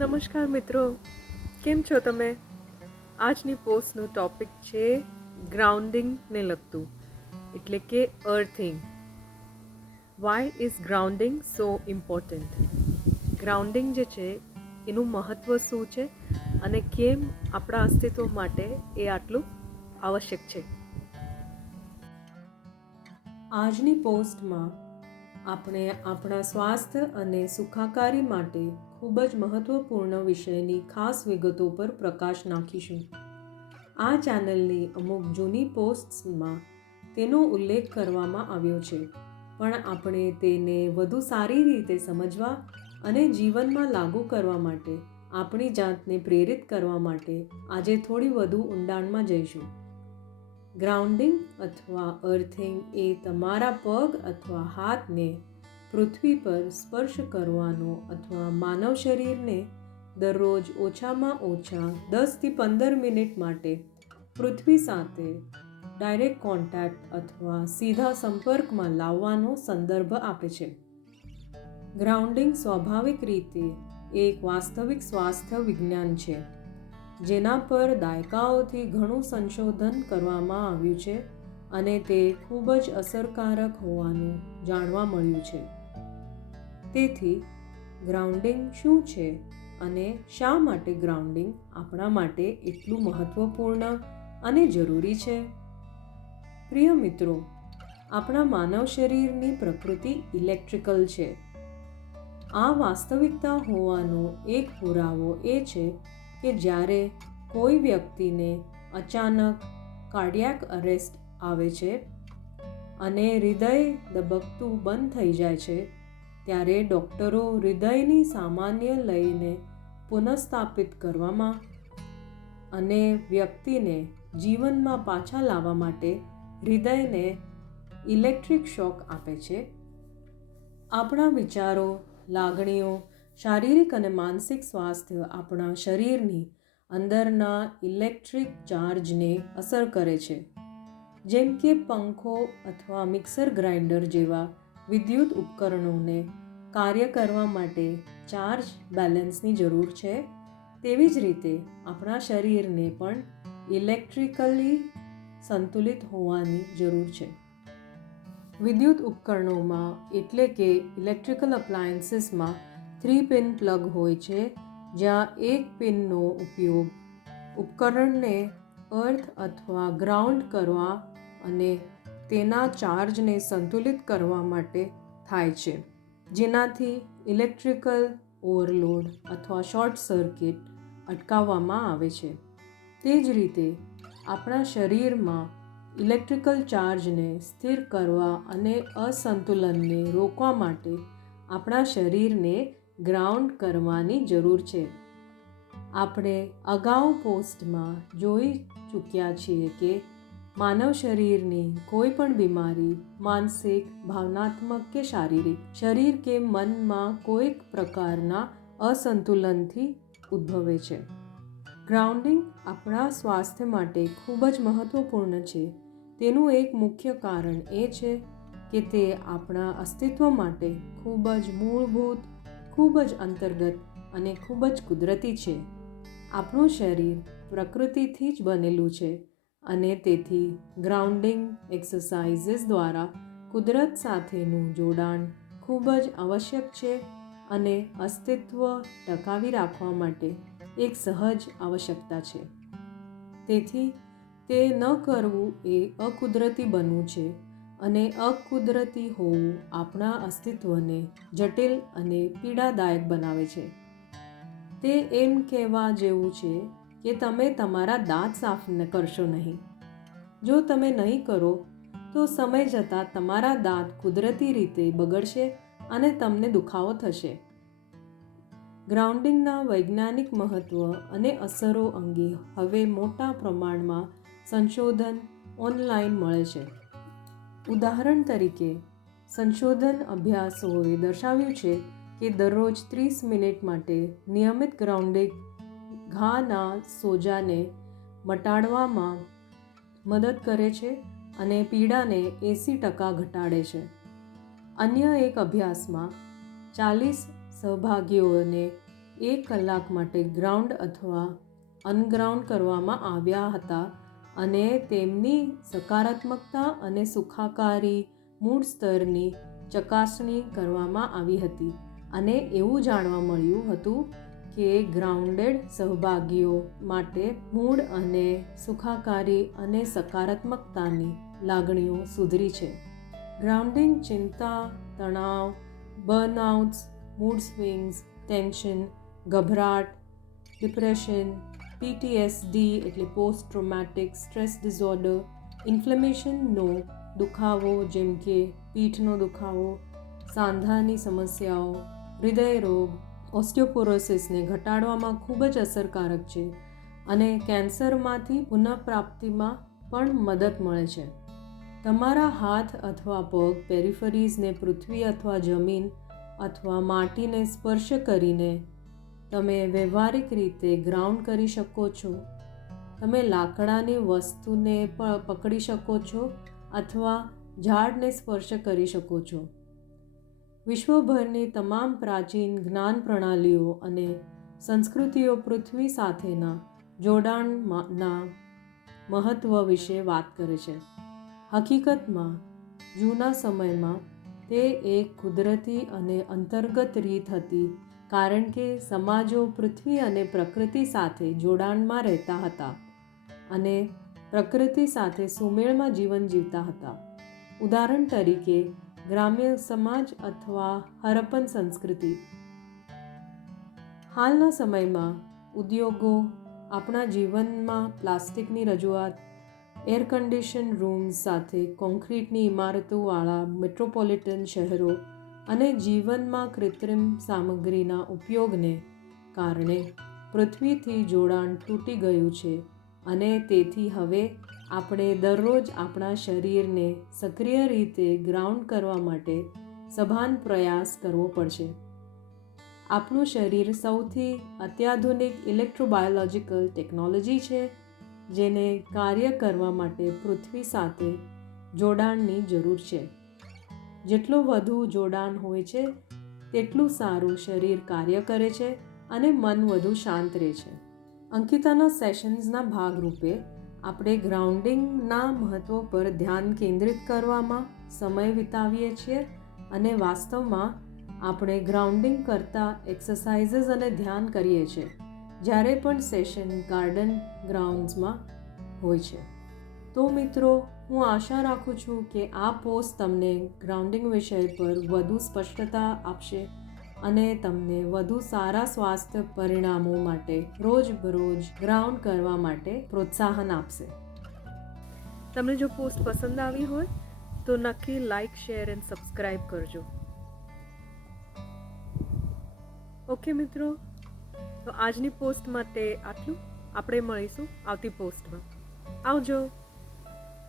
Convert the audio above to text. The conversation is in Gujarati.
નમસ્કાર મિત્રો, કેમ છો તમે? આજની પોસ્ટનું ટોપિક છે ગ્રાઉન્ડિંગને લગતું, એટલે કે earthing. Why is grounding so important? Grounding જે છે એનું મહત્ત્વ શું છે અને કેમ આપણા અસ્તિત્વ માટે એ આટલું આવશ્યક છે? આજની પોસ્ટમાં આપણે આપણા સ્વાસ્થ્ય અને સુખાકારી માટે ખૂબ જ મહત્ત્વપૂર્ણ વિષયની ખાસ વિગતો પર પ્રકાશ નાખીશું. આ ચેનલની અમુક જૂની પોસ્ટ્સમાં તેનો ઉલ્લેખ કરવામાં આવ્યો છે, પણ આપણે તેને વધુ સારી રીતે સમજવા અને જીવનમાં લાગુ કરવા માટે, આપણી જાતને પ્રેરિત કરવા માટે આજે થોડી વધુ ઊંડાણમાં જઈશું. ગ્રાઉન્ડિંગ અથવા અર્થિંગ એ તમારા પગ અથવા હાથને પૃથ્વી પર સ્પર્શ કરવાનો અથવા માનવ શરીરને દરરોજ ઓછામાં ઓછા 10થી 15 મિનિટ માટે પૃથ્વી સાથે ડાયરેક્ટ કોન્ટેક્ટ અથવા સીધા સંપર્કમાં લાવવાનો સંદર્ભ આપે છે. ગ્રાઉન્ડિંગ સ્વાભાવિક રીતે એક વાસ્તવિક સ્વાસ્થ્ય વિજ્ઞાન છે, જેના પર દાયકાઓથી ઘણું સંશોધન કરવામાં આવ્યું છે અને તે ખૂબ જ અસરકારક હોવાનું જાણવા મળ્યું છે. તેથી ગ્રાઉન્ડિંગ શું છે અને શા માટે ગ્રાઉન્ડિંગ આપણા માટે એટલું મહત્ત્વપૂર્ણ અને જરૂરી છે? પ્રિય મિત્રો, આપણા માનવ શરીરની પ્રકૃતિ ઇલેક્ટ્રિકલ છે. આ વાસ્તવિકતા હોવાનો એક પુરાવો એ છે કે જ્યારે કોઈ વ્યક્તિને અચાનક કાર્ડિયાક અરેસ્ટ આવે છે અને હૃદય ધબકતું બંધ થઈ જાય છે, ત્યારે ડૉક્ટરો હૃદયની સામાન્ય લયને પુનઃસ્થાપિત કરવામાં અને વ્યક્તિને જીવનમાં પાછા લાવવા માટે હૃદયને ઇલેક્ટ્રિક શોક આપે છે. આપણા વિચારો, લાગણીઓ, શારીરિક અને માનસિક સ્વાસ્થ્ય આપણા શરીરની અંદરના ઇલેક્ટ્રિક ચાર્જને અસર કરે છે. જેમ કે પંખો અથવા મિક્સર ગ્રાઇન્ડર જેવા વિદ્યુત ઉપકરણોને કાર્ય કરવા માટે ચાર્જ બેલેન્સની જરૂર છે, તેવી જ રીતે આપણા શરીરને પણ ઇલેક્ટ્રિકલી સંતુલિત હોવાની જરૂર છે. વિદ્યુત ઉપકરણોમાં એટલે કે ઇલેક્ટ્રિકલ અપ્લાયન્સીસમાં 3-પિન પ્લગ હોય છે, જ્યાં એક પિનનો ઉપયોગ ઉપકરણને અર્થ અથવા ગ્રાઉન્ડ કરવા અને તેના ચાર્જને સંતુલિત કરવા માટે થાય છે, જેનાથી ઇલેક્ટ્રિકલ ઓવરલોડ અથવા શોર્ટ સર્કિટ અટકાવવામાં આવે છે. તે જ રીતે આપણા શરીરમાં ઇલેક્ટ્રિકલ ચાર્જને સ્થિર કરવા અને અસંતુલનને રોકવા માટે આપણા શરીરને ગ્રાઉન્ડ કરવાની જરૂર છે. આપણે અગાઉ પોસ્ટમાં જોઈ ચૂક્યા છીએ કે માનવ શરીરની કોઈ પણ બીમારી માનસિક, ભાવનાત્મક કે શારીરિક, શરીર કે મનમાં કોઈક પ્રકારના અસંતુલનથી ઉદ્ભવે છે. ગ્રાઉન્ડિંગ આપણા સ્વાસ્થ્ય માટે ખૂબ જ મહત્ત્વપૂર્ણ છે. તેનું એક મુખ્ય કારણ એ છે કે તે આપણા અસ્તિત્વ માટે ખૂબ જ મૂળભૂત, ખૂબ જ અંતર્ગત અને ખૂબ જ કુદરતી છે. આપણું શરીર પ્રકૃતિથી જ બનેલું છે અને તેથી ગ્રાઉન્ડિંગ એક્સરસાઇઝીસ દ્વારા કુદરત સાથેનું જોડાણ ખૂબ જ આવશ્યક છે અને અસ્તિત્વ ટકાવી રાખવા માટે એક સહજ આવશ્યકતા છે. તેથી તે ન કરવું એ અકુદરતી બનવું છે અને અકુદરતી હોવું આપણા અસ્તિત્વને જટિલ અને પીડાદાયક બનાવે છે. તે એમ કહેવા જેવું છે કે તમે તમારા દાંત સાફ કરશો નહીં. જો તમે નહીં કરો તો સમય જતાં તમારા દાંત કુદરતી રીતે બગડશે અને તમને દુખાવો થશે. ગ્રાઉન્ડિંગના વૈજ્ઞાનિક મહત્ત્વ અને અસરો અંગે હવે મોટા પ્રમાણમાં સંશોધન ઓનલાઈન મળે છે. ઉદાહરણ તરીકે, સંશોધન અભ્યાસોએ દર્શાવ્યું છે કે દરરોજ 30 મિનિટ માટે નિયમિત ગ્રાઉન્ડિંગ ઘાના સોજાને મટાડવામાં મદદ કરે છે અને પીડાને 80% ઘટાડે છે. અન્ય એક અભ્યાસમાં 40 સહભાગીઓને 1 કલાક માટે ગ્રાઉન્ડ અથવા અનગ્રાઉન્ડ કરવામાં આવ્યા હતા અને તેમની સકારાત્મકતા અને સુખાકારી મૂળ સ્તરની ચકાસણી કરવામાં આવી હતી અને એવું જાણવા મળ્યું હતું કે ગ્રાઉન્ડેડ સહભાગીઓ માટે મૂળ અને સુખાકારી અને સકારાત્મકતાની લાગણીઓ સુધરી છે. ગ્રાઉન્ડિંગ ચિંતા, તણાવ, બર્નઆઉટ્સ, મૂડ સ્વિંગ્સ, ટેન્શન, ગભરાટ, ડિપ્રેશન, PTSD એટલે પોસ્ટ ટ્રોમેટિક સ્ટ્રેસ ડિસઓર્ડર, ઇન્ફ્લેમેશનનો દુખાવો જેમ કે પીઠનો દુખાવો, સાંધાની સમસ્યાઓ, હૃદય રોગ, ઓસ્ટિયોપોરોસિસને ઘટાડવામાં ખૂબ જ અસરકારક છે અને કેન્સરમાંથી પુનઃપ્રાપ્તિમાં પણ મદદ મળે છે. તમારા હાથ અથવા પગ પેરિફરીઝને પૃથ્વી અથવા જમીન અથવા માટીને સ્પર્શ કરીને તમે વ્યવહારિક રીતે ગ્રાઉન્ડ કરી શકો છો. તમે લાકડાની વસ્તુને પણ પકડી શકો છો અથવા ઝાડને સ્પર્શ કરી શકો છો. વિશ્વભરની તમામ પ્રાચીન જ્ઞાન પ્રણાલીઓ અને સંસ્કૃતિઓ પૃથ્વી સાથેના જોડાણના મહત્ત્વ વિશે વાત કરે છે. હકીકતમાં જૂના સમયમાં તે એક કુદરતી અને અંતર્ગત રીત હતી કારણ કે સમાજો પૃથ્વી અને પ્રકૃતિ સાથે જોડાણમાં રહેતા હતા અને પ્રકૃતિ સાથે સુમેળમાં જીવન જીવતા હતા. ઉદાહરણ તરીકે ગ્રામ્ય સમાજ અથવા હરપ્પન સંસ્કૃતિ. હાલના સમયમાં ઉદ્યોગો આપણા જીવનમાં પ્લાસ્ટિકની રજૂઆત, એર કન્ડિશન રૂમ્સ સાથે કોન્ક્રીટની ઇમારતોવાળા મેટ્રોપોલિટન શહેરો અને જીવનમાં કૃત્રિમ સામગ્રીના ઉપયોગને કારણે પૃથ્વીથી જોડાણ તૂટી ગયું છે અને તેથી હવે આપણે દરરોજ આપણા શરીરને સક્રિય રીતે ગ્રાઉન્ડ કરવા માટે સભાન પ્રયાસ કરવો પડશે. આપણું શરીર સૌથી અત્યાધુનિક ઇલેક્ટ્રોબાયોલોજિકલ ટેકનોલોજી છે જેને કાર્ય કરવા માટે પૃથ્વી સાથે જોડાણની જરૂર છે. જેટલું વધુ જોડાણ હોય છે તેટલું સારું શરીર કાર્ય કરે છે અને મન વધુ શાંત રહે છે. અંકિતાના સેશન્સના ભાગરૂપે આપણે ગ્રાઉન્ડિંગના મહત્ત્વ પર ધ્યાન કેન્દ્રિત કરવામાં સમય વિતાવીએ છીએ અને વાસ્તવમાં આપણે ગ્રાઉન્ડિંગ કરતા એક્સરસાઇઝીસ અને ધ્યાન કરીએ છીએ જ્યારે પણ સેશન ગાર્ડન ગ્રાઉન્ડ્સમાં હોય છે. તો મિત્રો, હું આશા રાખું છું કે આ પોસ્ટ તમને ગ્રાઉન્ડિંગ વિષય પર વધુ સ્પષ્ટતા આપશે અને તમને વધુ સારા સ્વાસ્થ્ય પરિણામો માટે રોજબરોજ ગ્રાઉન્ડ કરવા માટે પ્રોત્સાહન આપશે. તમને જો પોસ્ટ પસંદ આવી હોય તો નક્કી લાઈક, શેર એન્ડ સબસ્ક્રાઈબ કરજો. ઓકે મિત્રો, તો આજની પોસ્ટ માટે આટલું. આપણે મળીશું આવતી પોસ્ટમાં. આવજો.